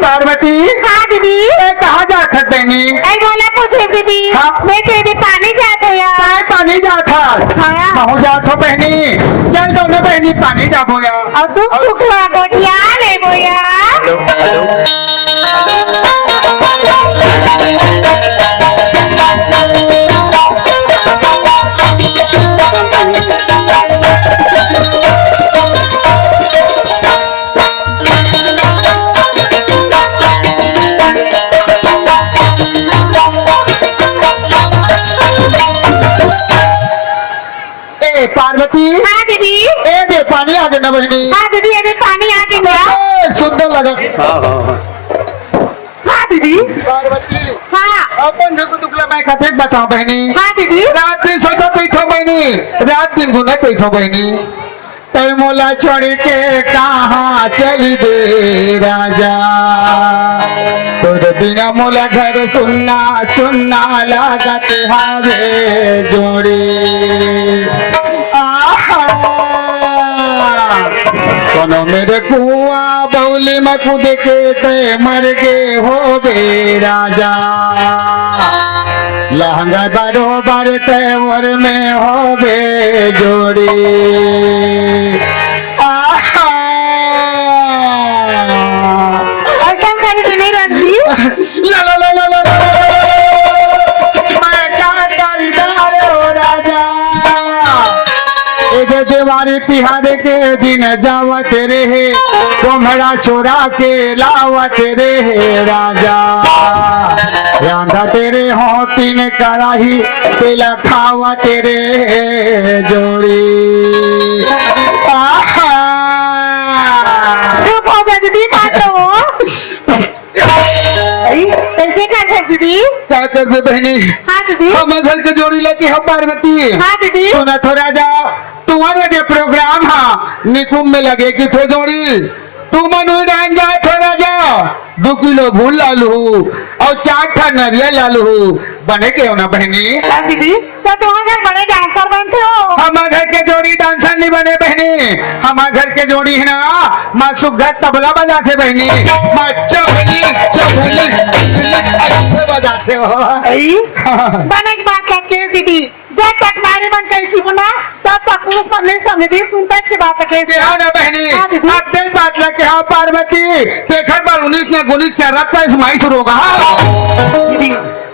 पार्वती हाँ दीदी कहाँ जात है बहनी? बोला पूछे दीदी हाँ? मैं तेरे पानी जात हो यार पानी जात है हाँ। कहूँ जात हो बहनी? चल दो ना बहनी पानी जाबो या और दुख सुख गोटिया ले बोया पार्वती हाँ दीदी ए दे पानी आ गया ना बहनी? हाँ दीदी अभी पानी आ गया सुंदर लगा। हाँ दीदी पार्वती हाँ अपन को दुखला मैं कथे बताओ बहनी? हाँ दीदी रात दिन सोता पैसा बहनी, रात दिन सुना पैसा बहनी। तय मोला छोड़ के कहाँ चली दे राजा, तोर बिना मोला घर सुनना सुनना लागत हवे जोड़ी। कोनो मेरे कुआ बौली में कूद के ते मर गए हो बे राजा, लहंगा बरोबर तेवर में हो बे जोड़ी। ऐसा सारी नहीं रखती ला ला ला ला ला ला मैं क्या करता रो राजा, एक दिवाली तिहार के दिन जावत रहे, कोमड़ा चोरा के लावत रहे राजा। रांधा तेरे हो तीन कराही तेला खावा तेरे जोड़ी। चुप हो जा दीदी बात हो कैसे कर दीदी? क्या कर बे बहनी? हाँ दीदी हम घर के जोड़ी लेके हम पार्वती। हाँ दीदी सुना थोड़ा जा तुम्हारे जो प्रोग्राम हाँ निकुम में लगे कि थे जोड़ी तू मनु डांग जा थोड़ा जा 2 किलो भूल लालू और 4 ठा नरियल लालू बने के हो ना बहनी? हाँ दीदी तो तुम घर बड़े डांसर बनते हो? हमारे घर के जोड़ी डांसर नहीं बने बहनी, हमारे घर के जोड़ी है ना माँ सुघर तबला बजाते बहनी, माँ चबनी चबनी ऐसे बजाते हो। बने की बात करते हैं दीदी, जब तक नारी बन गई थी ना तब तक पुरुष पर नहीं समझी सुनता की बात के हो ना बहनी? अब तेज बात लगे हाँ पार्वती देखर बार 19 ने 19 से रत से इसमाई शुरू होगा। दीदी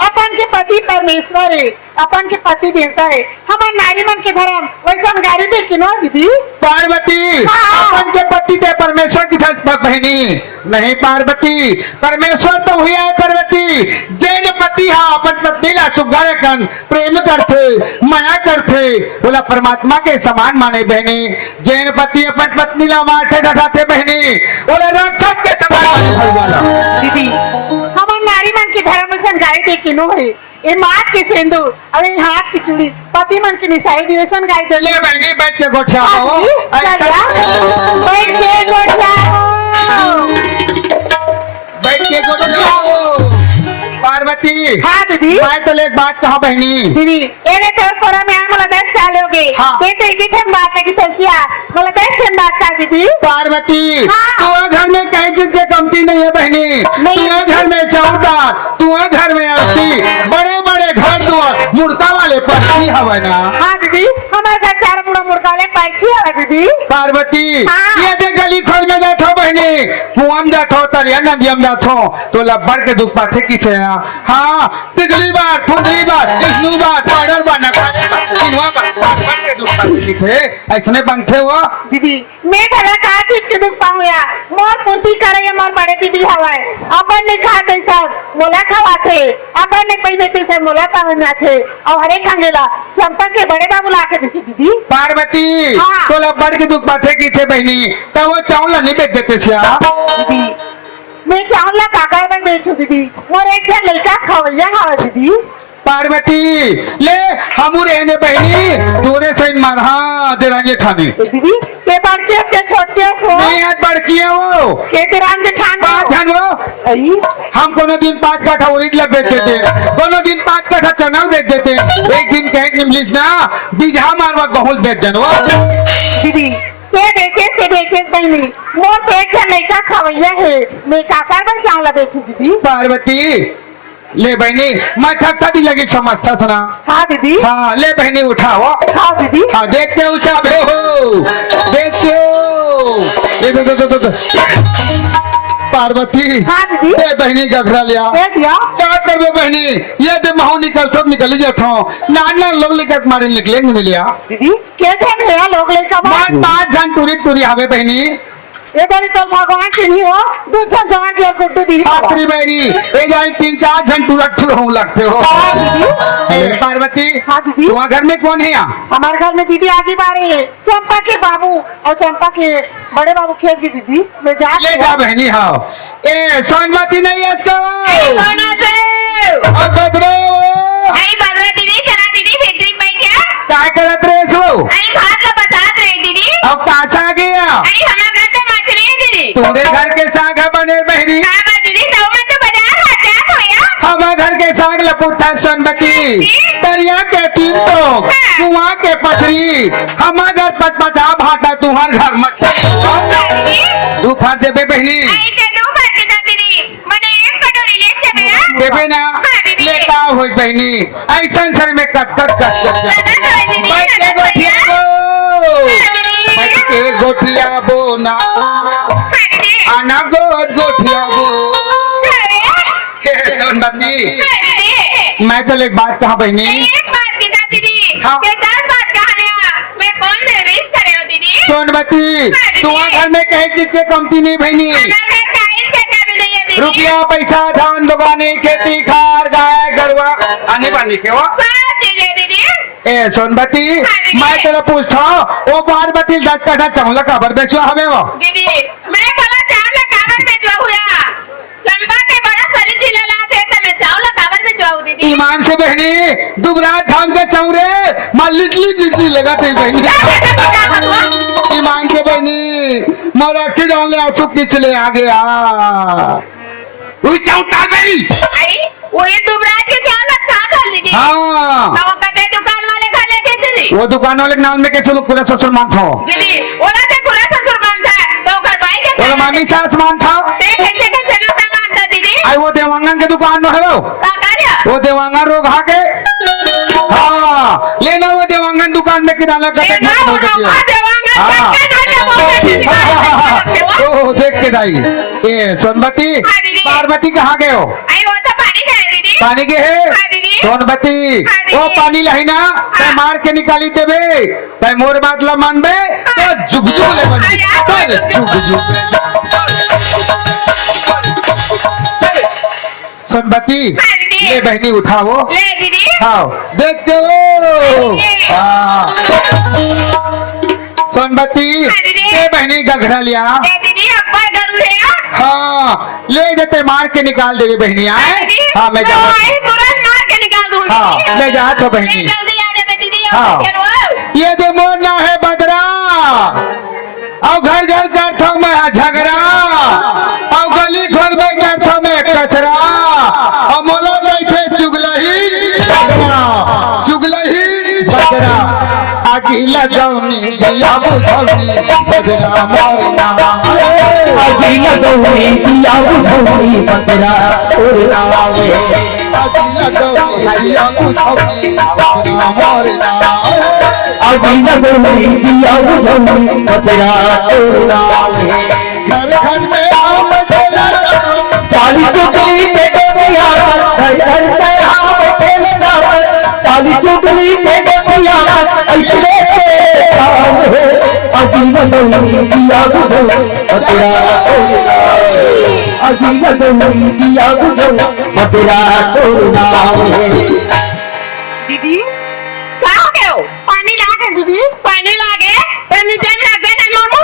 अपन के पति परमेश्वर है, अपन के पति देवता है, हमारे नारी मन के धर्म वैसा हम गाड़ी दे के ना दीदी। पार्वती अपन के पति थे परमेश्वर की बहनी नहीं पार्वती, परमेश्वर तो हुआ है पार्वती। जैन पति हाँ अपन पत्नी ला सुगर कन प्रेम करते माया करते बोला परमात्मा के समान माने बहनी। जैन पति अपन पत्नी ला मारते डटाते बहनी बोला राक्षस के समान वाला। दीदी हमारे नारी मन के धर्म में गाड़ी दे के नो है, ये माथ के सिंदूर और ये हाथ की चूड़ी पति मन की निशानी दिवसन गाड़ी दे। ले बहनी बैठ के गोठिया हो बैठ के गोठिया बैठ के गोठिया हो। पार्वती हाँ दीदी मैं तो एक बात कहा बहनी दीदी ये तो कोरा में मला 10 साल हो गए हाँ। ये तो एक ठन बात है कि तसिया मला 10 ठन बात का दीदी। पार्वती हाँ। तुम्हारे घर में कहीं चीज से कमती नहीं है बहनी, तुम्हारे घर में चौका तुम्हारे घर में अस्सी बड़े बड़े घर मुड़का वाले पक्षी हवे ना। हाँ दीदी हमारे घर 4 मुड़ा मुड़का वाले 5-6 कैसी है दीदी? पार्वती हाँ। ये दे गली खोल में जात हो बहनी कुआम जात हो तरिया नदियम जात हो तो लब्बड़ के दुख पाथे की थे हाँ पिछली बार फुंदरी बार इस्नू बार पाउडर बार नखाने बार इनवा बार लब्बड़ के दुख पाथे की थे ऐसने बनते हो दीदी मैं भला का चीज के दुख पाऊं या मोर पूर्ति करे मोर बड़े दीदी हवाए अपन ने खाते सब मोला खवाथे अपन ने पहले ते सब मोला पावन नाथे और हरे खांगेला चंपा के बड़े बाबू लाके देती दीदी। पार्वती हाँ। तो लब्बड़ के दुख पाथे की थे बहनी तब वो चावल नहीं बेच देते थे दीदी मैं चावल ला काका में बेचू दीदी मोर एक जन लड़का खवैया हवा दीदी। पार्वती ले हमू रहने बहनी तोरे सही मार हाँ देरांगे ठाने दीदी के बड़के के छोटे सो नहीं हाथ बढ़ किया वो के तेरांगे ठान पाँच हन वो आई हम कोनो दिन 5 कट्ठा उड़ीद ला बेच देते कोनो दिन 5 कट्ठा चना बेच देते एक दिन कहे निमलिस ना बीजा मारवा गहुल बेच देन वो दीदी के बेचेस बहनी मोर तो एक जन लड़का खवैया है मैं काका पर चावल बेचू दीदी। पार्वती ले बहनी मैं ठकता दी लगी समझता सुना हाँ दीदी हाँ ले बहनी उठाओ हाँ दीदी हाँ देखते हो सब हो देखते हो दे पार्वती हाँ दीदी ए बहनी गघरा लिया दे दिया क्या करबे बहनी ये दे महू निकलतो निकली जातो नाना लोग लेकर मारे निकले नहीं मिलिया दीदी के जन है लोग लेकर मैं 5 जन टूरी टूरी हवे बहनी ये बारी तो भगवान की नहीं हो दूसरा जवान जी और गुड्डू दी शास्त्री बहनी ए जाए 3-4 जन टूरा टूर हो लगते हो ए, पार्वती हाँ दीदी तुम्हारे घर में कौन है यहाँ हमारे घर में दीदी आगे बारे है चंपा के बाबू और चंपा के बड़े बाबू खेत की दीदी मैं जा ले जा बहनी हाँ ए सोनमती नहीं है इसका अब बदरो क्या करत रहे सो अब कहाँ से आ गया तुम्हारे घर के साग है बने बहनी हमारे घर के साग लपुटा सोनमती तरिया के 3 टोक कुआं के पथरी हमारे घर पचपचा भाटा तुम्हारे घर मछली दोपहर देवे बहनी देवे ना लेटा हो बहनी ऐसा सर में कट बैठ के गोठिया बो ना आना गोठिया बो सोनमती मैं तो एक बात कहा बहनी हाँ। सोनमती तुम्हारे घर में कहीं चीज से कमती नहीं बहनी रुपया पैसा धान दुकानी खेती खार गाय गरवा आने पानी के वो ए सोनमती मैं तेरा पूछता हूँ वो पार्वती 10 कट्ठा चावल काबर बेचो हमें वो दीदी मैं बोला चावल काबर बेचवा हुआ चंपा के बड़ा सरी जिला लाते तो मैं चावल काबर बेचवा दीदी ईमान से बहनी दुबरात धाम के चौरे मां लिटली लगाते बहनी ईमान से बहनी मोरा की डालने आंसू किचले आ गया चौथा गई आई वो ये दुबराज के चावल खा खा दीदी हाँ तो वो कहते दुकान वाले खा लेते दीदी वो दुकान वाले के नाम में कैसे लोग पूरा ससुर मान था दीदी ओला से पूरा ससुर मानता तो घर भाई के बोलो मामी सास मान था कैसे कैसे लोग मानता दीदी आई वो देवांगन के दुकान में है का कार्य वो देवांगन रोग हा के हाँ लेना वो देवांगन दुकान में किराना ये ना वो रोका देवांगा हाँ। करके ना ओ देख के दाई ये सोनमती हाँ, दीदी। पार्वती कहाँ गए हो आई वो तो पानी गए दीदी पानी के है हाँ, दीदी। सोनमती हाँ, दीदी। वो पानी लहिना ते मार के निकाली देबे ते मोर बात ला मानबे तो जुगजू ले बंदी तो जुगजू सोनमती हाँ, दीदी। ले बहनी उठाओ ले दीदी हाँ देखते हो हाँ सोनमती हाँ, दीदी। ये बहनी गघरा लिया ले दीदी अब्बा गरु है हाँ ले देते मार के निकाल देवी बहनी आए दीदी हाँ मैं तो जा आई तुरंत मार के निकाल दूंगी हाँ मैं जा तो बहनी जल्दी आ जाए दीदी हाँ। और फिर वो ये दे मोर ना है बदरा और घर घर करथो में झगड़ा और गली घर में करथो में कचरा और मोलो गई थे चुगलही बदरा आगी लगौनी दिया बुझौनी बदरा मोरना आगी लगौनी दिया बुझौनी बदरा उड़ना आवे आगी लगौनी दिया बुझौनी बदरा मोरना आगी न गौरी दिया बुझौनी पतरा तोर नाम है घर घर में आम ठेला चाली चुगली पे गोपिया घर घर में आम ठेला चाली चुगली पे गोपिया ऐसे काम है आगी न गौरी दिया बुझौनी पतरा तोर नाम है आगी न गौरी दिया बुझौनी पतरा तोर नाम है दीदी क्या हो गया हो? पानी लागे दीदी पानी लागे तो नीचे में लगे ना मामू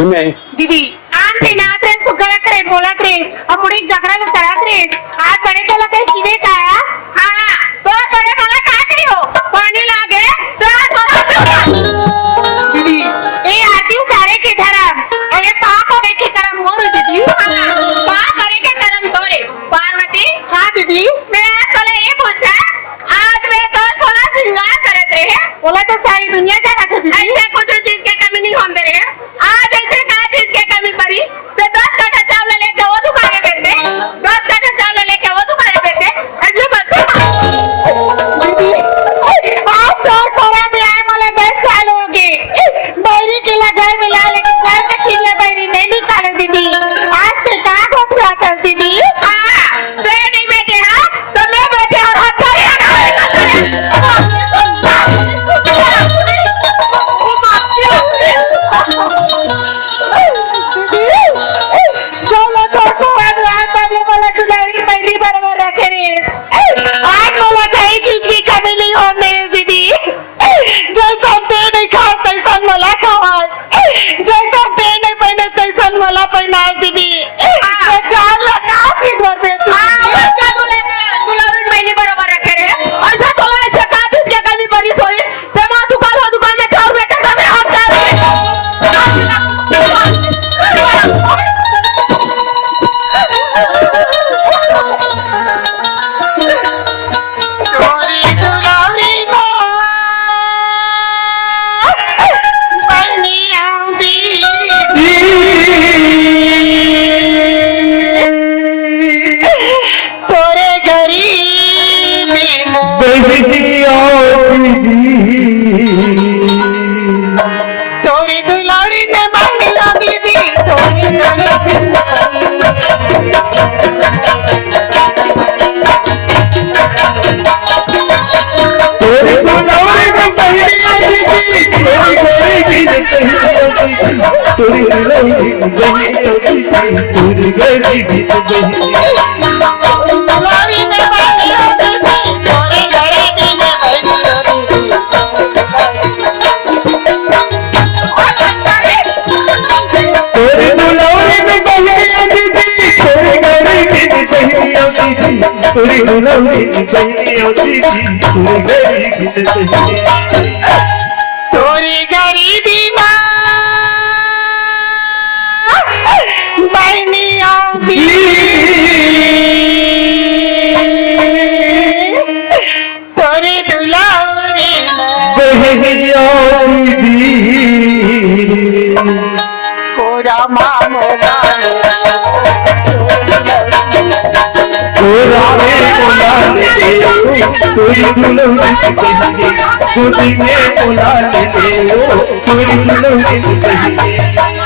उन्हें दीदी आन पे नाथ रे सुगरा करे बोला करे अब मुड़ी जगरा में तरा करे आज बड़े तो लगे किने काया हाँ तो करे मला क्या करी हो पानी लागे तो दीदी ए आती उतारे के धरम और ये सांप होने के करम मोर दीदी क्या करे के करम तोरे पार्वती हाँ दीदी मैं चले ये पूछता आज मैं तो सोना श्रृंगार करत रहे बोला तो सारी दुनिया जाना था दीदी ऐसे कुछ चीज के कमी नहीं होने रहे आज ऐसे क्या चीज के कमी पड़ी तो 10 कट्टा चावल लेके वो दुकाने पे थे 10 कट्टा चावल लेके वो दुकाने पे थे ऐसे बोलते दीदी आज सर कोरा में आए मला 10 साल हो गए बैरी के लगा मिला लेकिन घर का चीज बैरी नहीं निकाले दीदी आज के का घोट रहा था दीदी हाँ तो ये नहीं बेचे हाँ तो मैं बेचे और हथकड़ी चलो तो आज बाबू मला दुलारी पहली बार रखे रे आज मला काही चीज की कमी नहीं होने दीदी जैसा ते नहीं खास तैसा मला खावास जैसा ते नहीं पहने तैसा मला पहनास दीदी मैं 4 लाख का चीज भर पे तू क्या दुलारून महिली बरोबर रखे रे ऐसा तोला ऐसे का चीज के कमी पड़ी सोई ते मां दुकान में 4 रुपए का दे हाथ गोरी दुलारी ना बनी आंधी तोरे गरीबी तोरी दुलारी ने बनी दीदी तोरी दुलारी ने बनी दीदी तोरे गरीबी ने बनी दीदी तोरी गरीबी ना बनी आंधी तोरी दुलारी कोरा मामो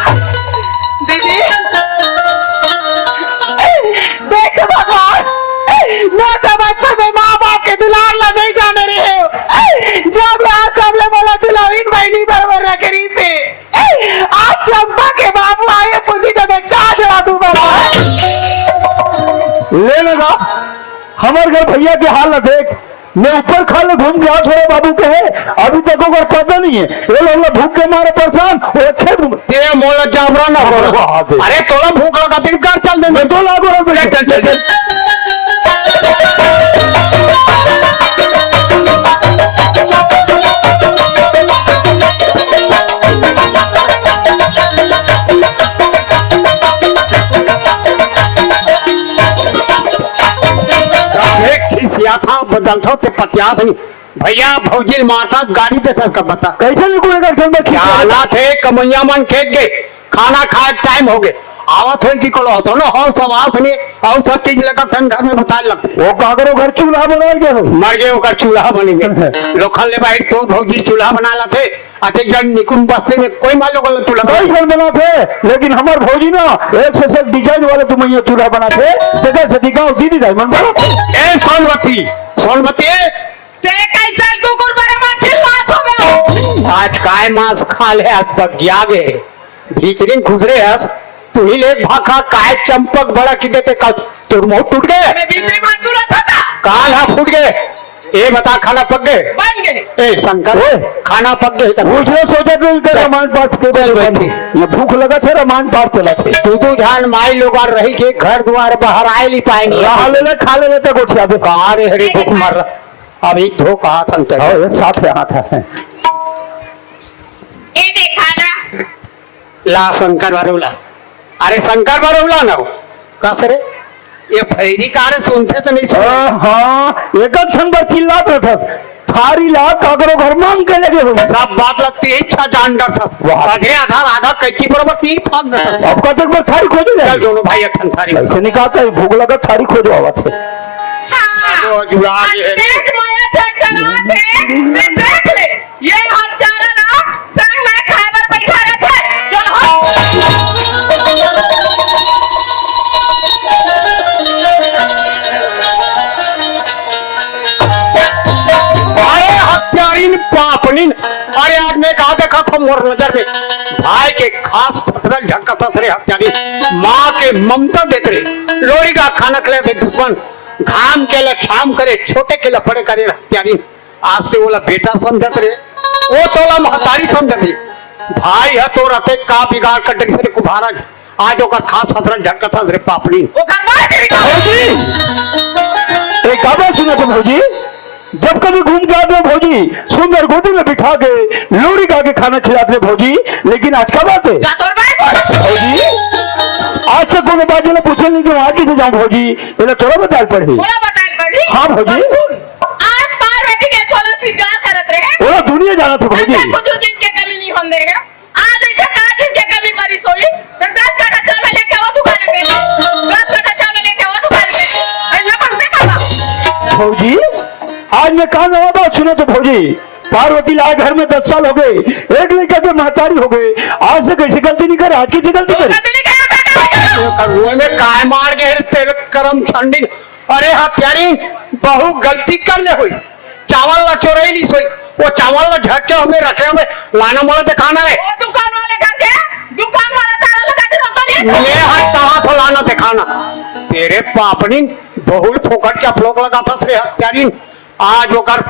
दीदी देख भगवान मैं तो बचपन में माँ बाप के दुलार ला नहीं जाने रहे हो जब यार तब ले बोला दुलारीन बहनी बरबर रख रही से आज चंपा के बाबू आए पूछी तो मैं क्या जवाब दूं बाबा ले लगा हमारे घर भैया के हाल न देख मैं ऊपर खाले घूम गया थोड़ा बाबू के है अभी तक अगर पता नहीं है वो लोग भूख के मारे परेशान वो अच्छे ते मोला जाबरा ना करो अरे तोला भूख लगा तेरी कार चल दे मैं तो लागू रहा चल चल चल खिसिया था बदलता ते पतियास नहीं भैया भौजी मारता गाड़ी देता कब बता कैसे निकलेगा चल मैं क्या हालात है कमैया मन खेत गए खाना खाए टाइम हो गए आवत हो कि कोलो होतो ना और सब आवत नहीं और सब चीज लेकर फिर घर में बताए लगते वो कागरो घर चूल्हा बना गया हो मर गए ओकर चूल्हा बनी में लोखल ले बैठ तो भौजी चूल्हा बना लाते अते जन निकुन बस्ती में कोई मालूम वाला चूल्हा कई घर बना थे लेकिन हमार भौजी ना एक से एक डिजाइन वाले तुम ये चूल्हा बना थे जगह से दिखाओ दीदी डायमंड बना थे ए सोनमती ते कैसे कुकुर बरे मां चिल्लात हो गया आज काय मांस खा ले आज तक गया गे भीतरी घुसरे हस तू ही ले भाखा काय चंपक बड़ा की देते कल तोर मुंह टूट गए मैं भीतरी मंजूर था काल हा फूट गए ए बता खाना पक गए बन गए ए शंकर खाना पक गए का मुझे सोचा तो इनका रामायण पाठ के चल बैठी। ये भूख लगा थे रामायण पाठ चला थे तू ध्यान माई लोग और रही के घर द्वार बाहर आए ली पाएंगे रहा ले खा ले लेते गोठिया पे कहा रे हरी भूख मर रहा अभी धो कहा था और ये साथ यहाँ था ए देखा ना ला शंकर बरुला अरे शंकर बरुला ना हो कस रे ये भैरी कार सुनते तो नहीं सुन हाँ एक क्षण पर चिल्लात रहा था थारी ला कागरो घर मांग के लगे हो सब बात लगती है इच्छा जान डर सस वाह। अधे आधा आधा कैची बराबर तीन फाक देता अब कतक पर थारी खोजो चल जाए दोनों भाई अठन थारी ऐसे निकालता है भूख लगा थारी खोजो आवा थे हाँ वो जुड़ा के देख माया चढ़ थे देख ले ये हत्यारा ना संग में खाबर बैठा रहते चल हो अरे हत्यारीन पापनीन अरे आज मैं कहा देखा था मोर नजर में भाई के खास छतरल झटका था रे हत्यारीन माँ के ममता देते रहे लोरी का खाना खिला थे दुश्मन घाम के लिए शाम करे छोटे के लिए बड़े करे हत्यारीन आज से बोला बेटा समझत रे वो तोला महतारी समझत रे भाई है तो रहते का बिगाड़ कर डरी से कुभारा आज ओकर खास छतरल झटका था रे पापनीन वो घर बाहर गिर भौजी एक बात सुनो तो भौजी जब कभी घूम के आते हो भौजी सुंदर गोदी में बिठा के लोरी गा के खाना खिलाते भौजी लेकिन आज का बात है जा तोर भाई बोल भौजी आज से कोनो बात ने पूछे नहीं कि वहां कैसे जाऊं भौजी इन्हें थोड़ा बता पड़ी बोला बताल पड़ी हाँ, भौजी। आज पार्वती के 16 सिंगार करत रहे बोला दुनिया जाना था भौजी अंदर कुछ चीज के कमी नहीं होने देगा आज ऐसा का चीज के कमी परी सोई तो 10 कटा चावल लेके वो दुकान पे 10 कटा चावल लेके वो दुकान पे ऐसा बनते का भौजी आज मैं कहा नवा बात सुनो तो भौजी पार्वती लाए घर में 10 साल हो गए एक लड़का के महतारी हो गए आज से कैसे गलती नहीं करे आज कैसे गलती करे कदली गया करुए में काय मार गए तेल करम ठंडी अरे हत्यारी बहु गलती कर ले हुई चावल ला चोरई ली सोई वो चावल ला झटके हमें रखे हुए लाना मोला दिखाना है वो दुकान वाले करके दुकान वाला ताला लगा दे तो नहीं ये हाथ कहाँ तो लाना दिखाना तेरे पापनी बहुल फोकट के अपलोक लगा था श्री हत्यारी आज होकर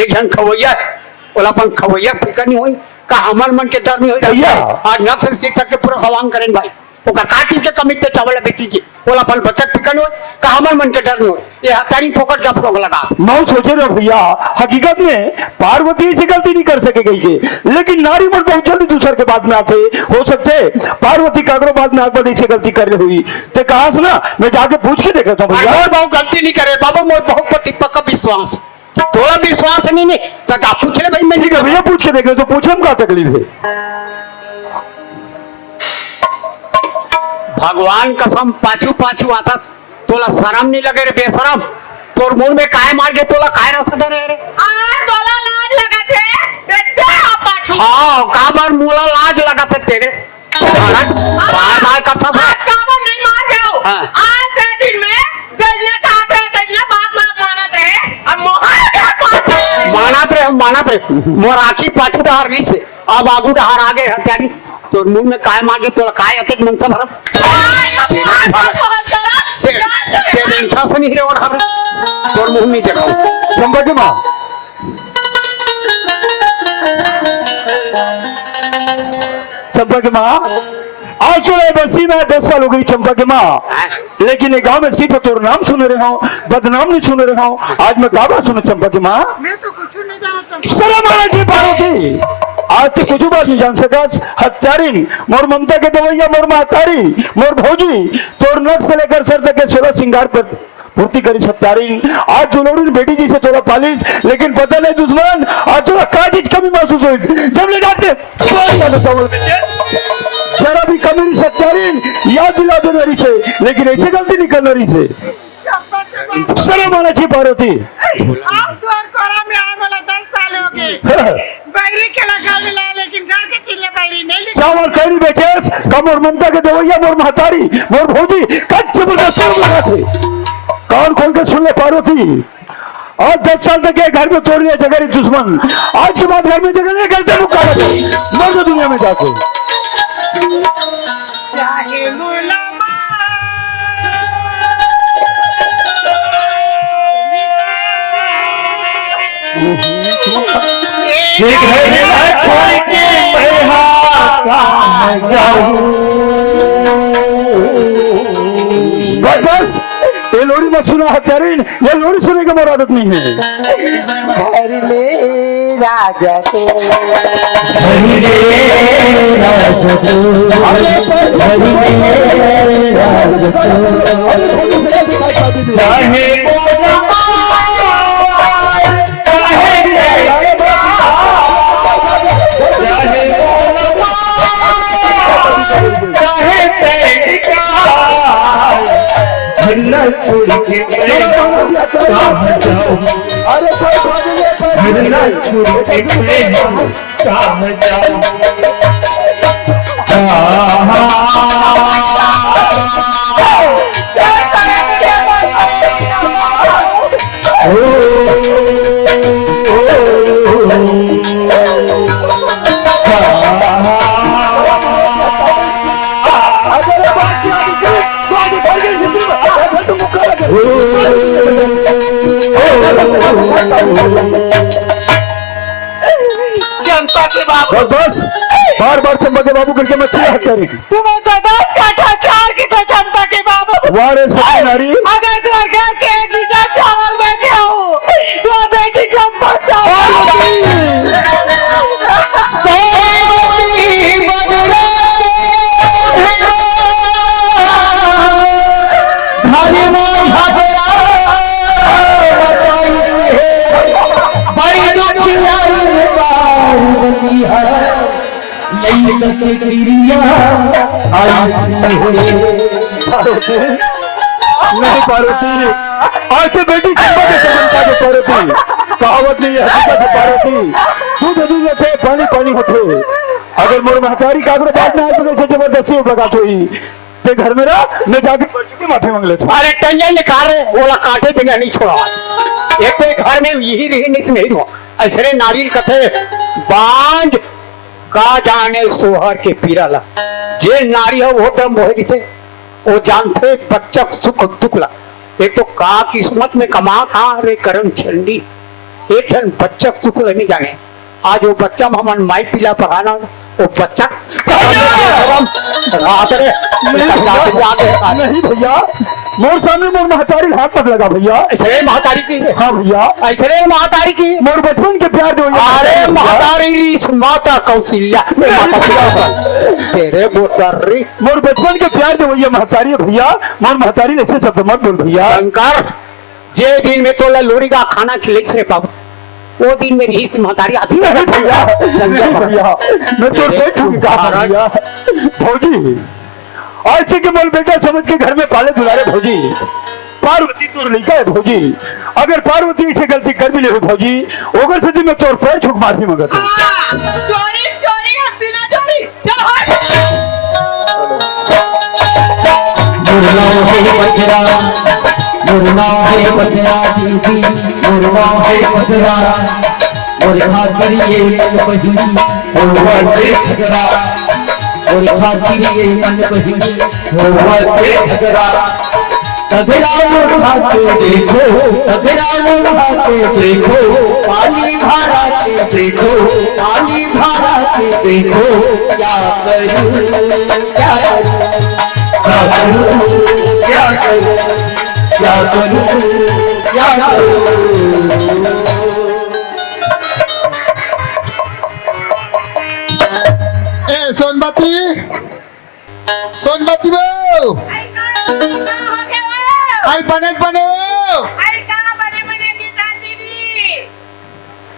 एक जन खवैया है बोला अपन खवैया फिकर नहीं हुई का हमर मन के डर नहीं भैया। हुई आज नक्स से शीर्षक के पूरा सवांग करें भाई ओकर काटी के कमी ते चावल बेची की बोला अपन बचत फिकर नहीं हुई का हमर मन के डर नहीं हुई ये हत्यारी फोकट के अपलोक लगा मैं सोचे रहा भैया हकीकत में पार्वती ऐसी गलती नहीं कर सकेगी के लेकिन नारी मन बहुत जल्दी दूसर के बाद में आते हो सकते पार्वती कागरो बाद में आगे ऐसी गलती कर रही हुई तो कहा से ना मैं जाके पूछ के देखा था भैया मोर बहुत गलती नहीं करे बाबू मोर बहुत प्रति पक्का विश्वास थोड़ा विश्वास नहीं सका पूछ ले भाई मैं ठीक है भैया पूछ के देखे तो पूछे हम क्या तकलीफ है भगवान कसम पाछू पाछू आता तोला शर्म नहीं लगे रे बेशरम तोर मुंह में काय मार के तोला काय रस डरे रे आज तोला लाज लगा थे देखते आप पाछू हाँ का बार मुला लाज लगा थे तेरे बार बार करता था आप काबू नहीं मार जाओ हाँ। आज के दिन में जजने खात रहे तजने बात ना मानत रहे अब मोहर क्या मानत रहे मोर आखी पाछू डहार रही से अब आगू डहार आगे हत्यारी तोर मुंह में काय मार के तोला काय अतिक मन से भरम तेरे इंठा से नहीं रे और हर तोर मुंह नहीं देखा चंपा की माँ चंपा की माँ आज तो बस्ती में 10 साल हो गई चंपा की माँ लेकिन गांव में सिर्फ तोर नाम सुन रहा हूँ बदनाम नहीं सुन रहा हूँ आज मैं गावा सुनो चंपा की माँ मैं तो कुछ नहीं जानता शर्म आना चाहिए पार्वती आज से कुछ बात नहीं जान सका हत्यारिन मोर ममता के दवैया मोर महतारी मोर भौजी तोर नस से लेकर सर तक के 16 सिंगार पर पूर्ति करी हत्यारिन आज दुलोरी बेटी जी से थोड़ा पालिश लेकिन पता नहीं दुश्मन आज थोड़ा का चीज कमी महसूस हुई जब ले जाते जरा भी कम मेरी सत्यारीन याद दिला देणारी छे लेकिन ऐसे गलती नहीं करणारी छे सरळ मानाची पार्वती आज द्वार कोरा में आए वाला 10 साल हो गए बैरी के लगा मिला लेकिन घर के चिल्ले बैरी नहीं लिखा क्या बात करी बेचेस कमर ममता के देवैया मोर महतारी मोर भौजी कच्चे बोल सब लगा थे कान खोल के सुन ले पार्वती आज 10 साल तक ये घर में तोड़ लिया जगह दुश्मन आज के बाद घर में जगह नहीं कैसे मुकाबला करे मर दो दुनिया में जाके चाहे मुलामा एक है छोड़ के मैं कहाँ जाऊं बस ये लोरी मत सुना हत्यारीन ये लोरी सुनने की मोर आदत नहीं है घर ले राजा को हरि रे राज को हरि रे राज को चाहे चंपा के बाबू बस बार बार चंपा के बाबू करके मत चिल्ला हत्यारी तुम्हें तो 10 काठा चार की तो चंपा के बाबू वारे सत्य नारी अगर तू घर के एक बीजा चावल बेचे हो तो बेटी चंपा नहीं पार्वती आज से बेटी चंपा के चंपा के पार्वती कहावत नहीं है हकीकत है पार्वती दूध दूध थे पानी पानी होते अगर मोर महतारी कागरो बात ना आए तो कैसे जबरदस्ती लगा तो ही ते घर में रहा मैं जाके पर्ची की माफी मांग लेता अरे टंगे निकाल ओला काटे बिना नहीं छोड़ा एक तो घर में यही रही नहीं हुआ ऐसे नारियल कथे बांध का जाने सोहर के पीराला जे नारी है वो तो मोहरी थे वो जानते बच्चा सुख दुखला एक तो का किस्मत में कमा कहा रे करम छंडी एक जन बच्चा सुख नहीं जाने आज वो बच्चा हमारे माई पीला पढ़ाना वो बच्चा रात रे नहीं भैया मोर सामने मोर महतारी हाथ मत लगा भैया ऐसे महतारी की हाँ भैया ऐसे महतारी की मोर बचपन के प्यार दो अरे महतारी माता कौशल्या तेरे बोतरी मोर बचपन के प्यार दो भैया महतारी है भैया मोर महतारी ऐसे शब्द मत बोल भैया शंकर जे दिन में तो लोरी का खाना खिले रे बाबू वो दिन मेरी इस महतारी आती नहीं भैया नहीं भैया मैं तो पेट फूंका भैया भौजी आज से के मोल बेटा समझ के घर में पाले दुलारे भौजी पार्वती तोर लड़का है भौजी अगर पार्वती से गलती कर भी ले भौजी ओगर से मैं तोर पैर छुक माफी मांगता चोरी चोरी हसीना चोरी चल मुरना है बकरा दीदी मुरना है बकरा और खातिर ये मन बहिनी और ये झगड़ा और खातिर ये मन बहिनी और ये झगड़ा तबला उठा के देखो तबला उठा के देखो पानी भरा के देखो पानी भरा के देखो क्या करूं क्या करूं क्या करूं क्या करूं क्या करूं ए सोनबत्ती सोनबत्ती बो आई बने आई कहाँ बने बने की जाती दी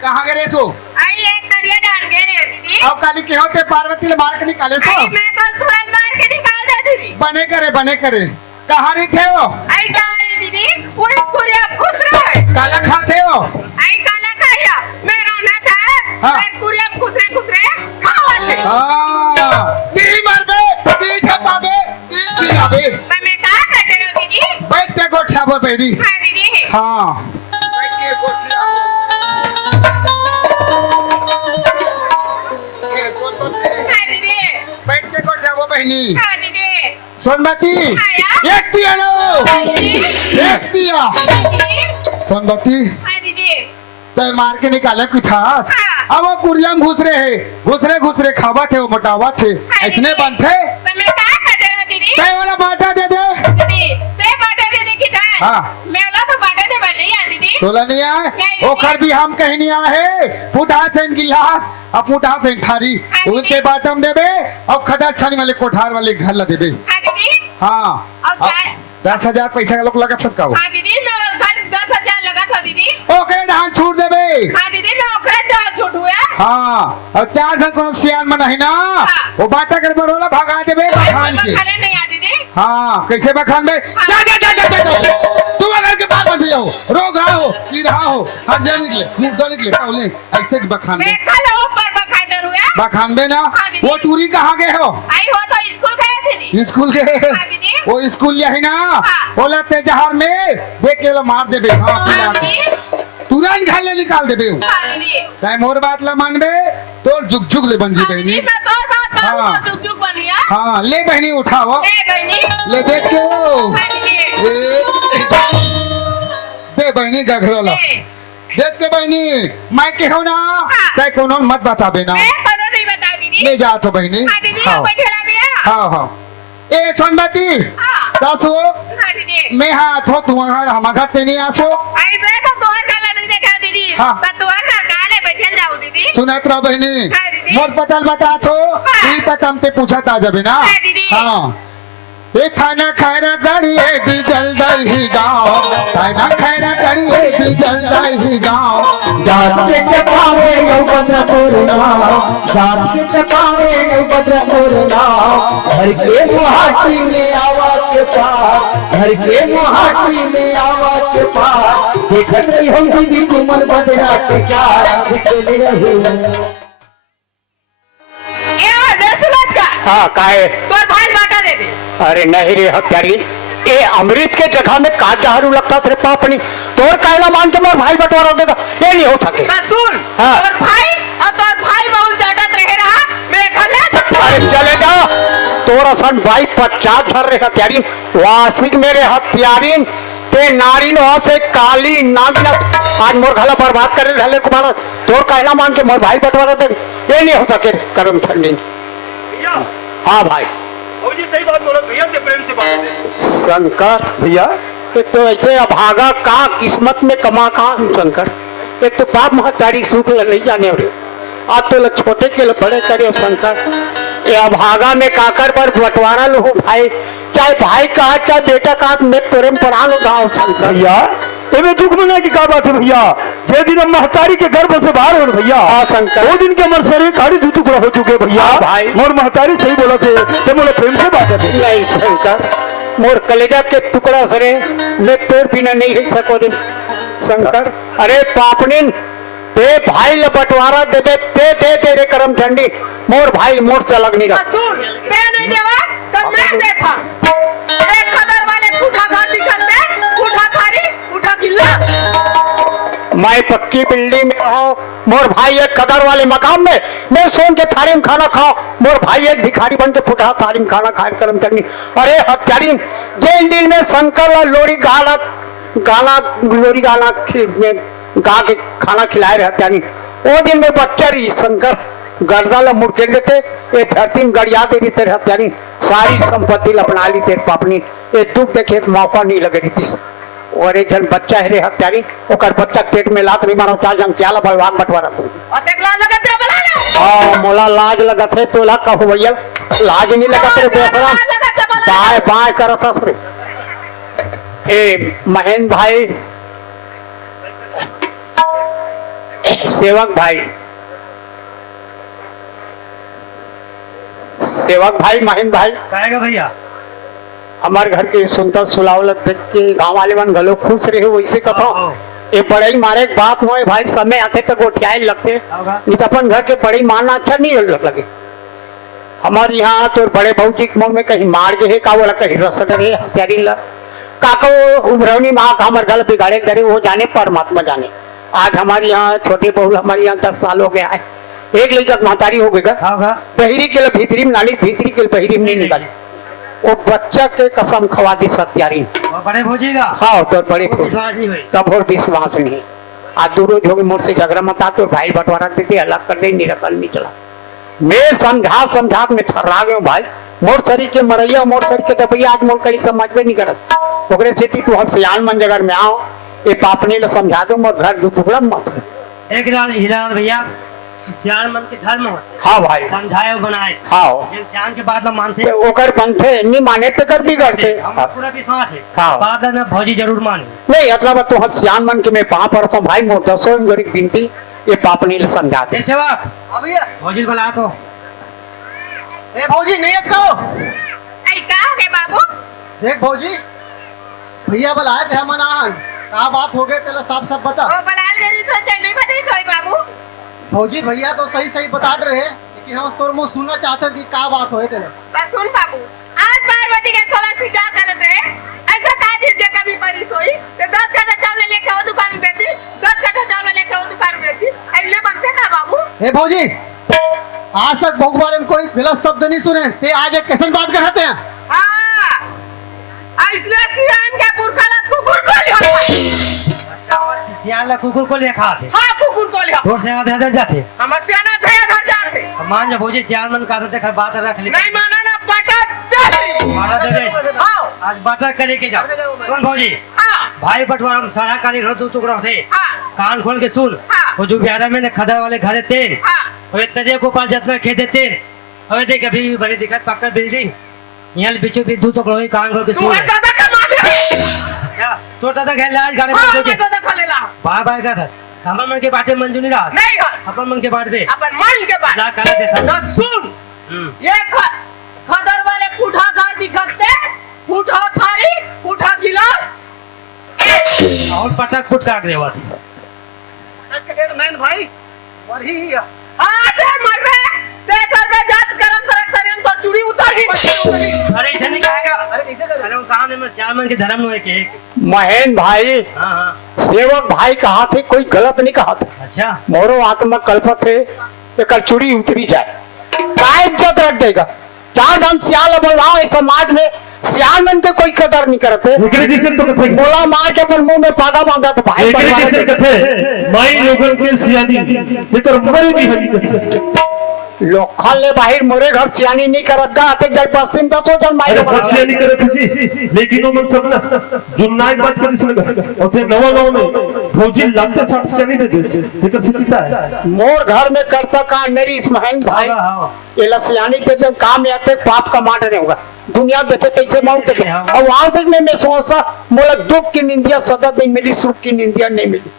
कहाँ गए रे सो आई एक करिया डाल गए रे दीदी अब काली के होते पार्वती ले मार के निकाले सो आई मैं कल तुरंत मार के निकाल दे दीदी बने करे कहाँ रही थे वो आई कहा रे दीदी वो पूरे आप खुश रहे काला खाते हो आई काला खाया मेरा ना था हाँ। मैं पूरे आप खुश रहे खावा थे ती मरबे ती छपाबे ती सिलाबे पर मैं कहा करते रहो दीदी बैठ के गोठा पर बैठी हाँ दीदी हाँ हाँ दीदी बैठ के गोठा पर बहनी हाँ दीदी सोनमती आया? एक दिया लो हाँ दीदी एक दिया दीदी सोनमती हाँ दीदी तय मार के निकाले कुठास हाँ। अब वो कुरियम घुस रहे खावा थे वो मोटावा थे हाँ ऐसने दीदी। बन थे पर मैं कहा करते रहो दीदी तय वाला बाटा दे दे दीदी ते बाटा दे देखी था हाँ। मैं वाला तो बाटा दे बन रही है दीदी तोला नहीं आए नहीं, ओखर भी हम कहीं नहीं आए है फुटा से गिलास अब फुटा से थारी हाँ, दीदी। उनके बाटम देबे और खदा छानी वाले कोठार वाले घर ला देबे हाँ दीदी हाँ और अब क्या? 10,000 पैसा का लोग लगा फंस का हाँ दीदी मैं घर 10,000 लगा था दीदी ओके ढान छूट देबे हाँ दीदी मैं ओकरा डाल छूट हुआ हाँ और 4 साल कोनो सियान में नहीं ना वो बाटा कर बरोला भगा देबे बखान के खाने नहीं आ दीदी हाँ कैसे बखान में जा जा जा जा जा तू अगर के बात मत जाओ रोग आओ की रहा हो हट जा निकले मुंह दो निकले कावले ऐसे की बखान में मैं कल ऊपर बखाटर हुआ बखान में ना हाँ, दीदी। वो टूरी कहाँ गए हो आई हो तो स्कूल गए थे दीदी स्कूल के हाँ, दीदी। वो स्कूल यही ना हाँ। बोला तेजहार में देख के वो मार देबे हाँ पिला हाँ के। दीदी तुरंत घाले निकाल देबे हाँ दीदी काय मोर बात ला मानबे तो जुग जुग ले बन जी हाँ बहनी दीदी मैं तो बात हाँ। मानूं जुग जुग बन गया हाँ ले बहनी उठाओ ले बहनी ले देख के वो हाँ दीदी दे बहनी गघरोला ले। देख के बहनी मैं के हो ना हाँ। तय कोनो मत बताबे ना मैं कदर नहीं बता दीदी ले जा तो बहनी हाँ दीदी हाँ वो बैठेला दिया हाँ हाँ ए सोनबती हाँ दस वो हाँ दीदी मैं हाथ हो तू हम घर ते नहीं आसो आई मैं तो तोहर काला नहीं देखा दीदी हाँ। पर तोहर का काले बैठल जाओ दीदी सुनत रहो बहनी हाँ, दीदी। मोर पतल बता तो तू पता हमते पूछा ता जबे ना हाँ, दीदी। हाँ ए खाना खैरा गड़िए भी जल्द ही गाँव खाना खैरा गड़िए भी जल्द ही गाँव जात के चकावे बद्र कोरना जात के चकावे बद्र कोरना घर के मुहाटी में आवा के पार घर के मुहाटी में आवा के पार देखत रही हम दीदी तुमन बदरा के चार चले रहे ए देसुलत का हाँ काहे तोर भाई बाटा दे दे अरे नहीं रे हत्यारी ए अमृत के जगह में का जहरू लगता तेरे पापनी तोर कायला मान के मोर भाई बंटवारा देता ये नहीं हो सके बस सुन हाँ। तोर भाई और तोर भाई बहुत चाटत रहे रहा मैं खले अरे चले जा तोरा सन भाई 50 धर रे हत्यारी वासिक मेरे हत्यारीन ते नारीन वहां से काली नागिन आज मोर घला बर्बाद करे धले को मारा तोर कायला मान के मोर भाई बंटवारा दे ये नहीं हो सके करम ठंडी भैया हाँ भाई जी सही बात बोलो भैया से प्रेम से बात है शंकर भैया एक तो ऐसे अभागा का किस्मत में कमा का शंकर एक तो बाप महतारी सुख नहीं जाने हो आज तो लोग छोटे के लोग बड़े करे शंकर ये अभागा में काकर पर बंटवारा लो भाई चाहे भाई कहा चाहे बेटा कहा मैं तोरे में पढ़ा लो गाँव शंकर भैया एमे दुख मना की का बात है भैया जे दिन हम महतारी के गर्भ से बाहर हो भैया हाँ, शंकर। वो दिन के हमारे शरीर खाली दू टुकड़ा हो चुके भैया हाँ, भाई। मोर महतारी सही बोला थे ते बोले प्रेम से बात है नहीं शंकर मोर कलेजा के टुकड़ा सरे मैं तोर बिना नहीं रह सको रे शंकर अरे पापनिन ते भाई ल बंटवारा देबे ते दे रे करम ठंडी मोर भाई मोर चलग नहीं रहा सुन ते नहीं देवा तो मैं देता एक खदर वाले उठा घर दिखत दे उठा थारी उठा किल्ला मैं पक्की बिल्डिंग में रहो मोर भाई एक कदर वाले मकान में मैं सोन के थारी में खाना खाओ मोर भाई एक भिखारी बन के फुटा थारी में खाना खाए करम करनी अरे हत्यारी जेल दिल में शंकर लोरी गाना गाना लोरी गाना गा के खाना खिलाए रहे हत्यारी वो दिन में बच्चा रही शंकर गर्जा ला मुड़ के देते ये धरती में गड़िया दे रही तेरे हत्यारी सारी संपत्ति अपना ली तेरे पापनी ये दुख देखे मौका नहीं लगे रही थी और एक जन बच्चा है रे हत्यारी ओकर बच्चा पेट में लात नहीं मारो चार जन क्या बलवान बंटवारा तू और देखला लगा ते बुला ले हाँ मोला लाज लगा थे तोला कहो भैया लाज नहीं लगा तेरे बेसरा बाय बाय करता सर ए महेंद्र भाई सेवक भाई महीन भाई कहेगा भैया हमारे घर के सुनता सुलावलत देख के गांव वाले मन गलो खुश रहे वैसे कथो ये पढ़ाई मारे एक बात मोए भाई समय आते तक गोटियाए लगते नहीं तो अपन घर के पढ़ाई मारना अच्छा नहीं लगे हमारे यहाँ तो बड़े भौजी के मुंह में कहीं मार गए का बोला कहीं रस डरे हत्यारी ला काका वो उभरौनी माँ का हमारे गल बिगाड़े करे वो जाने परमात्मा जाने आज हमारे यहाँ छोटी बहू हमारे यहाँ 10 साल हो गया है एक लड़का महतारी हो गएगा बहिरी के लिए भीतरी में नाली भीतरी के लिए बहिरी में नहीं निकाली वो बच्चा के कसम खवा दी सत्यारी बड़े भौजी का हाँ तो बड़े नहीं हुई तब और विश्वास नहीं आज दूर होगी मोर से झगड़ा मत आ तो भाई बंटवारा देते अलग कर दे निरकल नहीं चला मैं समझा में थर्रा गयो भाई मोर शरीर के मरैया मोर शरीर के दबैया आज मोर कहीं समझ में नहीं करत ओकरे से तू हम सियान मन जगह में आओ ये पापने ले समझा दो मोर घर दू टुकड़ा मत एक हीरा भैया सियान मन के धर्म होते हाँ भाई समझाए और बनाए हाँ जिन सियान के बाद में मानते ओकर बनते नहीं माने तो कर बिगड़ते हमारा पूरा विश्वास है हाँ। बाद में भौजी जरूर माने नहीं मतलब तू हम सियान मन के मैं पा पड़ता भाई मोर दसों गरीब बिनती ये पापने ले समझा दे सेवक भैया भौजी को बुला तो ए भौजी नहीं खाओ आई का हो गए बाबू देख भौजी भैया बुलाए थे मनान का बात हो गए तेरा साफ साफ बता ओ बलाल गरी तो चली बड़ी सोई बाबू भौजी भैया तो सही सही बता रहे लेकिन हम तोर मुंह सुनना चाहते कि का बात होए तेरे बस सुन बाबू आज पार्वती के 16 सिंगार करत रहे ऐसा का चीज जे कभी परी सोई ते 10 कट्टा चावल लेके वो दुकान में बेची 10 कट्टा चावल लेके वो दुकान में बेची ऐले बनते ना बाबू ए भौजी आज तक बहु बारे में कोई गलत शब्द नहीं सुने ते आज एक कैसन बात कहते हैं हां इसलिए सियान के पुरखा कुकुर को लिया सियान ला कुकुर को ले खाते हां कुकुर को लिया रोड से आधे जाते हम सियाना थे घर जाते मान जा भौजी सियान मन का तो बात रख ले नहीं माना ना बटा दे मारा दे आओ आज बाटा करे के जाओ कौन भौजी हां भाई बटवारा हम सारा काली रो दू टुकड़ा थे हां कान खोल के सुन वो जो ग्यारह में खदा वाले घरे तेल हां और तेरे को पास जितना खेते तेल और देख अभी बड़ी दिक्कत पक्का बिल्डिंग यहाँ बीचों बीच दू टुकड़ा हुई कान खोल के तू सुन दादा का माथे क्या तो दादा घर लाज गाने हां में मैं दादा खा लेला बाय बाय का था हमर मन के बाटे मंजू नहीं रहा नहीं है अपन मन के बाट दे अपन मन के बात ला करा देता तो सुन ये खदर वाले पुठा घर दिखते पुठा थारी पुठा गिलास और पटक पुट काट देवा मैन भाई वही आते मर रे ते सर पे जात गरम करें तो चूड़ी उतर ही अरे ऐसे नहीं कहेगा अरे कैसे कर अरे वो कहां में श्यामन के धर्म में के महेन भाई हां हां सेवक भाई कहा थे कोई गलत नहीं कहा था अच्छा मोरो आत्मा कल्पत है ये कल चुरी उतरी जाए क्या इज्जत रख देगा 4 धन सियाल बोलाओ इस समाज में सियाल मन के कोई कदर नहीं करते एकरे जैसे तो कथे बोला मार के अपन मुंह में पागा बांधा तो भाई एकरे जैसे कथे माई लोगन के सियानी जेकर मरे भी हरी कथे लोखल ले बाहर मोरे घर सियानी नहीं करत गा अते जल पश्चिम 10 जन माई अरे सब सियानी करत जी लेकिन वो मन सब ना जुन्ना एक बात करी सुन ओते नवा गांव में भौजी लगते 60 सियानी दे दे जेकर सिद्धता है मोर घर में करता का मेरी इस महन भाई ये लसियानी के जब काम आते पाप का मार रहे होगा दुनिया देते कैसे मौत के और वहां तक में मैं सोचता मोला दुख की निंदिया सदा नहीं मिली सुख की निंदिया नहीं मिली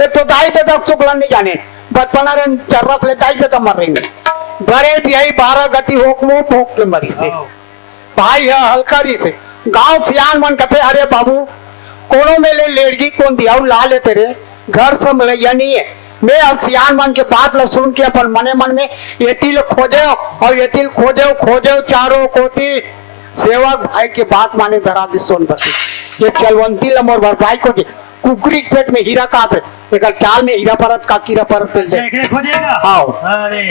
ये तो दाई दे तक शुक्ला नहीं जाने बचपना रे चरस ले दाई दे मर रही बड़े बिहाई 12 गति होकमो भोग के मरी से भाई है हल्कारी से गांव सियान मन कथे अरे बाबू कोनो में ले लेड़गी कौन दिया ला ले तेरे घर से मलैया नहीं है मैं सियान मन के बात ला सुन के अपन मने मन में ये तिल खोजे और ये तिल खोजे चारों कोती सेवक भाई के बात माने धरा दी सोनपति ये चलवंती लमोर भर भाई को दे कुकरी पेट में हीरा का थे एक टाल में हीरा परत का कीरा परत पेल जाए एकरे खोजेगा हाँ अरे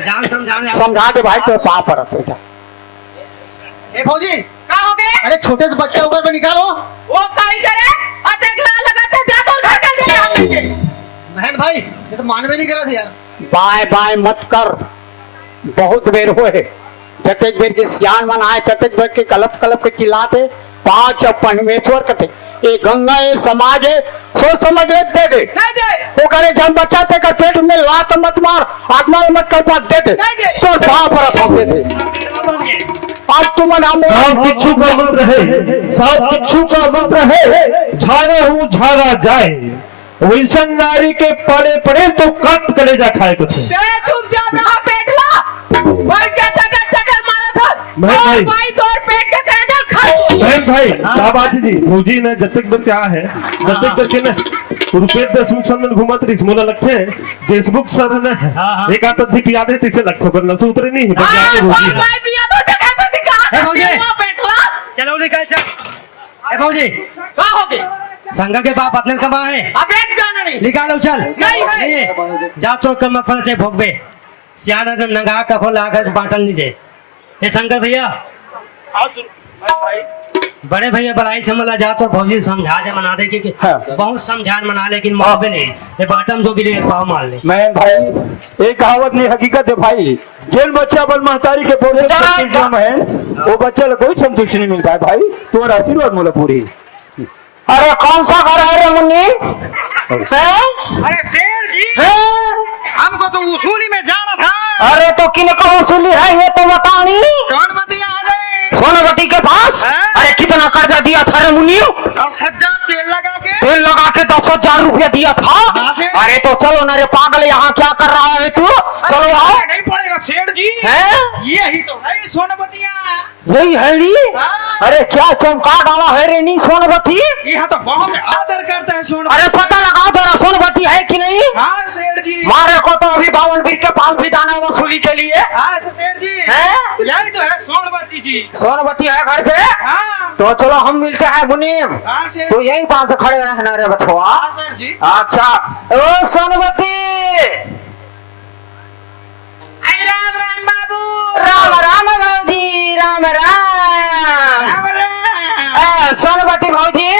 जान समझाने समझा दे भाई तो पा परत है ए भौजी का हो गए अरे छोटे से बच्चे ऊपर में निकालो वो काई करे अटकला लगाते जा तो घर कर दे हमने महन भाई ये तो मानवे नहीं करा थे यार बाय बाय मत कर बहुत बेर हुए जतेक बेर के सियान मन आए ततेक बेर के कलप के चिल्लाते 5 परमेश्वर कथे ये गंगा ये समाज है सोच समझ दे दे नहीं दे वो करे जब बच्चा ते कर पेट में लात मत मार आत्मा मत कर पात दे दे तो बाप पर थोप दे आज तुम नाम सब किच्छु का मंत्र है सब किच्छु का मंत्र है झाड़ा हूँ झाड़ा जाए वैसा नारी के पड़े पड़े तो कट कलेजा खाए को थे। चुपचाप रहा पेटला बैठ के चटर चटर मारा था भाई, और भाई। भाई तोड़ पेट के कलेजा खा बहन भाई बाबाजी जी भौजी ने जब तक क्या है जब तक करके ना रुपये देशमुख सर में घुमत रही मोला लगते हैं देशमुख सर ने एक आत अधिक याद है तीसरे लगते पर नस उतरे नहीं है बजाय भौजी है। भाई पिया तो जगह से दिखा भौजी। पेटला चलो निकल चल। ए भौजी का हो गए संगा के बाप अपने कमा है अब एक जाना नहीं निकालो चल नहीं है। जा तो कम फलते भोगबे सियाना तो नंगा कफो लाकर बाटल नहीं दे ये शंकर भैया बड़े भैया बड़ाई से मला जा तो भौजी समझा दे मना दे कि बहुत समझान मना लेकिन माफे नहीं ये बाटम जो भी ले पाव मार ले मैं भाई एक कहावत नहीं हकीकत है भाई जेल बच्चा बल महतारी के बोले है वो बच्चे को कोई संतुष्टि नहीं मिलता है भाई तुम्हारा आशीर्वाद मोला पूरी। अरे कौन सा घर है रे मुन्नी अरे शेर जी हमको तो उसूली में जाना था। अरे तो किनको वसूली है ये तो बतानी सोनमती आ गए सोनवती के पास। अरे कितना कर्जा दिया था रे मुन्नी 10,000 तेल लगा के 10,000 रुपया दिया था। अरे तो चलो ना रे पागल यहाँ क्या कर रहा है तू चलो आओ। नहीं पड़ेगा शेर जी है यही तो है सोनमतिया यही है नी अरे क्या चमका डाला है रे नी सोनवती। यहाँ तो बहुत आदर करता है सोन अरे पता लगाओ जरा सोनवती है कि नहीं। हाँ शेर जी मारे को तो अभी 52 बीर के पास भी जाना है वसूली के लिए। हाँ शेर जी है यही तो है सोनवती जी सोनवती है घर पे। हाँ तो चलो हम मिलते हैं मुनीम हाँ शेर तो यही पास खड़े रहना रे बछुआ। हाँ शेर जी अच्छा ओ सोनवती राम राम बाबू राम राम भौजी राम राम। सोनवती भौजी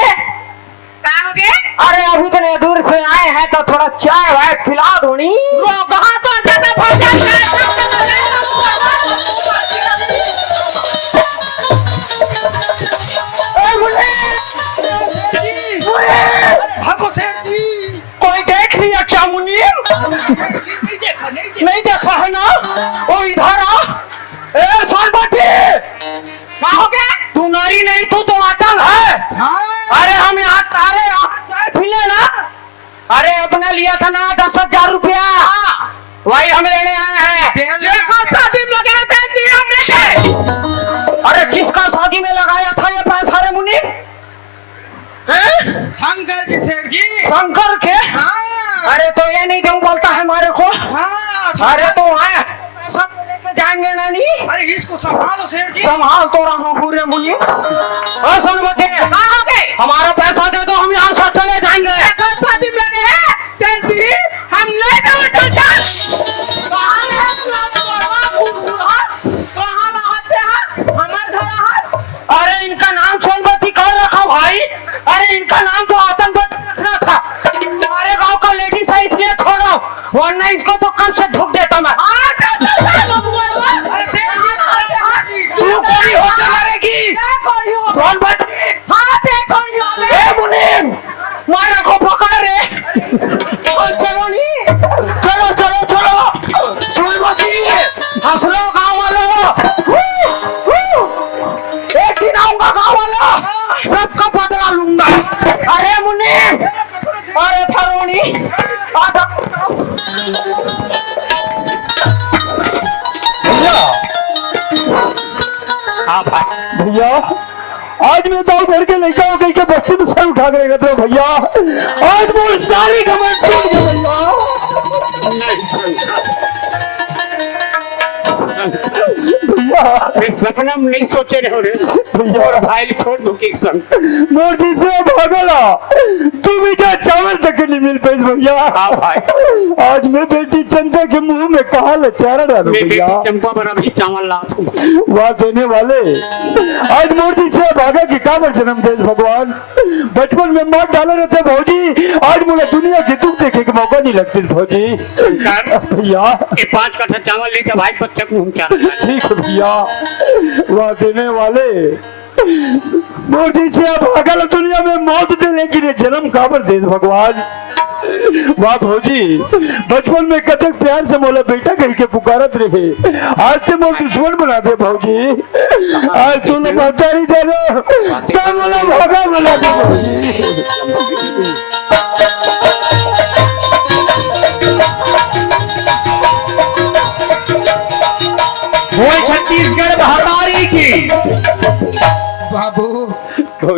का हो गए अरे अभी इतने दूर से आए हैं तो थोड़ा चाय वाय पिला दो नी। कहाँ तो ज्यादा भागो शेर जी कोई देख लिया क्या मुनीम नहीं देखा नहीं देखा है ना ओ इधर आ। ए सोनवती क्या हो गया तू नारी नहीं तू तो आतंक है। हाँ अरे हम यहाँ तारे चाय पी लेना। अरे अपने लिया था ना 10,000 रुपया वही हम लेने आए हैं। शादी में लगाया था कि हमने अरे किसका शादी में लगाया था ये पैसा रे मुनि शंकर की शेर जी शंकर के। हाँ अरे तो ये नहीं दूं बोलता है हमारे को। हाँ अरे तो आए पैसा तो लेके जाएंगे ना नहीं। अरे इसको संभालो शेर जी संभाल तो रहा हूँ रे मुनि। सोनवती कहाँ हो गए हमारा पैसा दे दो हम यहाँ से चले जाएंगे। शादी में लगे हैं शेर जी हम नहीं जाना चाहते कहाँ ले कहाँ लाते हैं हमारे घर हाथ अरे इनका नाम सोनवती कौन रखा भाई। अरे इनका नाम तो आतंकवादी रखना था। हमारे गांव का लेडीज है इसलिए छोड़ो वरना इसको तो कब से ढूक देता मैं। अरे शेर जी तू कोई होकर मरेगी सोनवती। ए मुनीम मारे को पकड़ रे। चलो नी चलो चलो चलो सोनवती हंस लो गाँव वालों। एक दिन आऊंगा गाँव वाला सबका बदला लूंगा। अरे मुनीम अरे थरोनी आधा हाँ भाई भैया आज मैं दाव घर के लड़का हो गई के बच्चे में सर उठा कर तो भैया आज वो सारी घमंड टूट गई भैया मैं सपना में नहीं सोचे रहे हो रे और भाई छोड़ दो कि संग मोटी से भागला तू भी क्या चावल तक नहीं मिल पाई भैया। हाँ भाई आज मैं बेटी चंदा के मुंह में कहा ले चारा डालो मैं भैया बेटी चंपा पर अभी चावल ला दूंगा। वहाँ देने वाले आज मोटी से भागा की काबर जन्म दे भगवान। बचपन में मार डाले रहते भौजी आज मुझे दुनिया की दुख देखे का मौका नहीं लगती भौजी। शंकर भैया ये 5 कट्ठा चावल लेके भाई बच्चे को घूम ठीक है भैया वहाँ देने वाले मोटी से भागल दुनिया में मौत दे लेकिन ये जन्म काबर दे भगवान। वाह भौजी बचपन में कतक प्यार से मोला बेटा कह के पुकारत रहे आज से मोल दुश्मन बना दे भौजी। आज तूने महतारी दे दो तो मोला भोगा बना दे भौजी।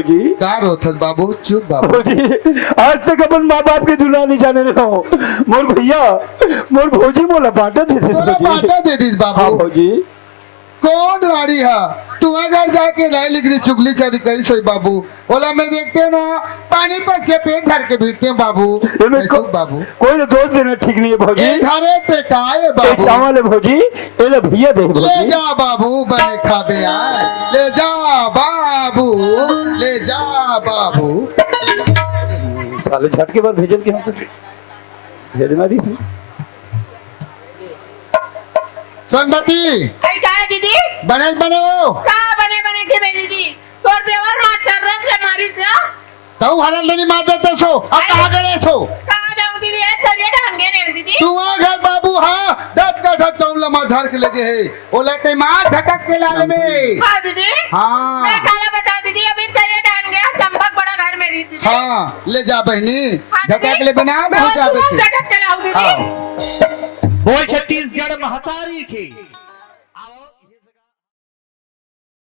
भौजी का रोथस बाबू चुप बाबू भौजी आज तक अपन माँ बाप के दुल्हा नहीं जाने रहो मोर भैया मोर भौजी मोला बाटा दे दे तोरा बाटा दे दी हाँ बाबू भौजी कौन रानी है तुम्हारे घर जाके रह लिख रही चुगली चली कही सोई बाबू बोला मैं देखते हो ना पानी पर से पेट धर के भिड़ते हैं बाबू इनमें मैं चुप बाबू कोई ना दोस्त देना ठीक नहीं है भौजी ए धरे ते काए बाबू चावल है भौजी ये ले भैया दे ले भौजी जा बाबू बने खाबे आए ले जा बाबू ले जा बाबू साले झट के बाद भेजल के हम भेजना दी सोनबती ऐ काय दीदी बने बने हो का बने बने के बे दीदी तोर देवर मार चर्रत ले मारी जा तो हरल नहीं मार देते सो अब कहाँ गए सो कहां जाऊं दीदी ए तरिया ढंगे रे दीदी तुम्हारा घर बाबू हाँ 10 कट्ठा चौला मार धर के लगे है बोला ते मार झटक के लाल में हां दीदी हाँ मैं काला बता दीदी अभी तरिया ढंगे चंपक बड़ा घर में रही दीदी हाँ ले जा बहनी हाँ, दीदी। झटक ले बिना मैं हो जा तुम बेटी झटक के लाऊं दीदी हाँ बोल छत्तीसगढ़ महतारी की